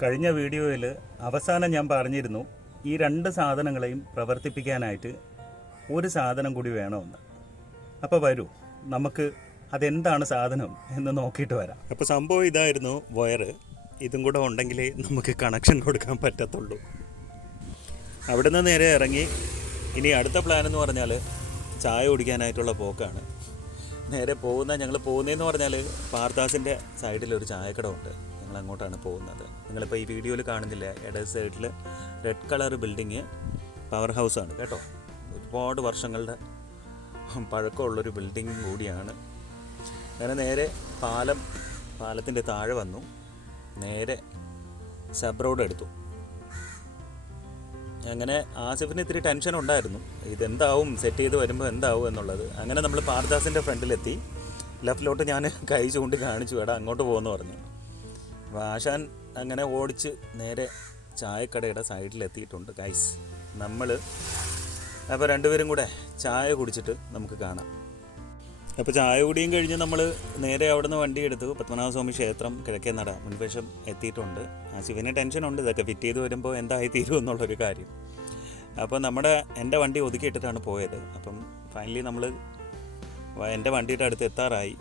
കഴിഞ്ഞ വീഡിയോയിൽ അവസാനം ഞാൻ പറഞ്ഞിരുന്നു ഈ രണ്ട് സാധനങ്ങളെയും പ്രവർത്തിപ്പിക്കാനായിട്ട് ഒരു സാധനം കൂടി വേണമെന്ന്. അപ്പോൾ വരൂ, നമുക്ക് അതെന്താണ് സാധനം എന്ന് നോക്കിയിട്ട് വരാം. അപ്പോൾ സംഭവം ഇതായിരുന്നു, വയറ് ഇതും കൂടെ ഉണ്ടെങ്കിലേ നമുക്ക് കണക്ഷൻ കൊടുക്കാൻ പറ്റത്തുള്ളൂ. അവിടെ നിന്ന് നേരെ ഇറങ്ങി ഇനി അടുത്ത പ്ലാൻ എന്ന് പറഞ്ഞാൽ ചായ കുടിക്കാനായിട്ടുള്ള പോക്കാണ്. നേരെ ഞങ്ങൾ പോകുന്നതെന്ന് പറഞ്ഞാൽ പാർദാസിൻ്റെ സൈഡിലൊരു ചായക്കട ഉണ്ട്. ഞങ്ങൾ അങ്ങോട്ടാണ് പോകുന്നത്. നിങ്ങളിപ്പോൾ ഈ വീഡിയോയിൽ കാണുന്നില്ല, ഇടത് സൈഡിൽ റെഡ് കളർ ബിൽഡിങ് പവർ ഹൗസാണ് കേട്ടോ. ഒരുപാട് വർഷങ്ങളുടെ പഴക്കമുള്ളൊരു ബിൽഡിങ് കൂടിയാണ്. അങ്ങനെ നേരെ പാലത്തിൻ്റെ താഴെ വന്നു, നേരെ സബ് റോഡ് എടുത്തു. അങ്ങനെ ആസിഫിന് ഇത്തിരി ടെൻഷൻ ഉണ്ടായിരുന്നു, ഇതെന്താവും സെറ്റ് ചെയ്ത് വരുമ്പോൾ എന്താവും എന്നുള്ളത്. അങ്ങനെ നമ്മൾ പാർദാസിൻ്റെ ഫ്രണ്ടിലെത്തി. ലെഫ്റ്റിലോട്ട് ഞാൻ കൈ ചൂണ്ടി കാണിച്ചു, എടാ അങ്ങോട്ട് പോകുമെന്ന് പറഞ്ഞു. അപ്പോൾ ആശാൻ അങ്ങനെ ഓടിച്ച് നേരെ ചായക്കടയുടെ സൈഡിലെത്തിയിട്ടുണ്ട് ഗൈസ്. അപ്പോൾ രണ്ടുപേരും കൂടെ ചായ കുടിച്ചിട്ട് നമുക്ക് കാണാം. അപ്പോൾ ചായ കുടിയും കഴിഞ്ഞ് നമ്മൾ നേരെ അവിടെ നിന്ന് വണ്ടി എടുത്തു. പത്മനാഭസ്വാമി ക്ഷേത്രം കിഴക്കേനട മുൻവശം എത്തിയിട്ടുണ്ട്. ആസിഫിന് ടെൻഷനുണ്ട്, ഇതൊക്കെ ഫിറ്റ് ചെയ്ത് വരുമ്പോൾ എന്തായി തീരും എന്നുള്ളൊരു കാര്യം. അപ്പോൾ എൻ്റെ വണ്ടി ഒതുക്കിയിട്ടിട്ടാണ് പോയത്. അപ്പം ഫൈനലി നമ്മൾ എൻ്റെ വണ്ടിയുടെ അടുത്ത് എത്താറായി.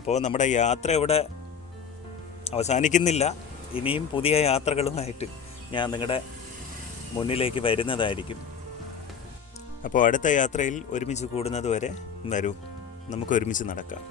അപ്പോൾ നമ്മുടെ യാത്ര ഇവിടെ അവസാനിക്കുന്നില്ല. ഇനിയും പുതിയ യാത്രകളുമായിട്ട് ഞാൻ നിങ്ങളുടെ മുന്നിലേക്ക് വരുന്നതായിരിക്കും. അപ്പോൾ അടുത്ത യാത്രയിൽ ഒരുമിച്ച് കൂടുന്നത് വരെ വരൂ, നമുക്ക് ഒരുമിച്ച് നടക്കാം.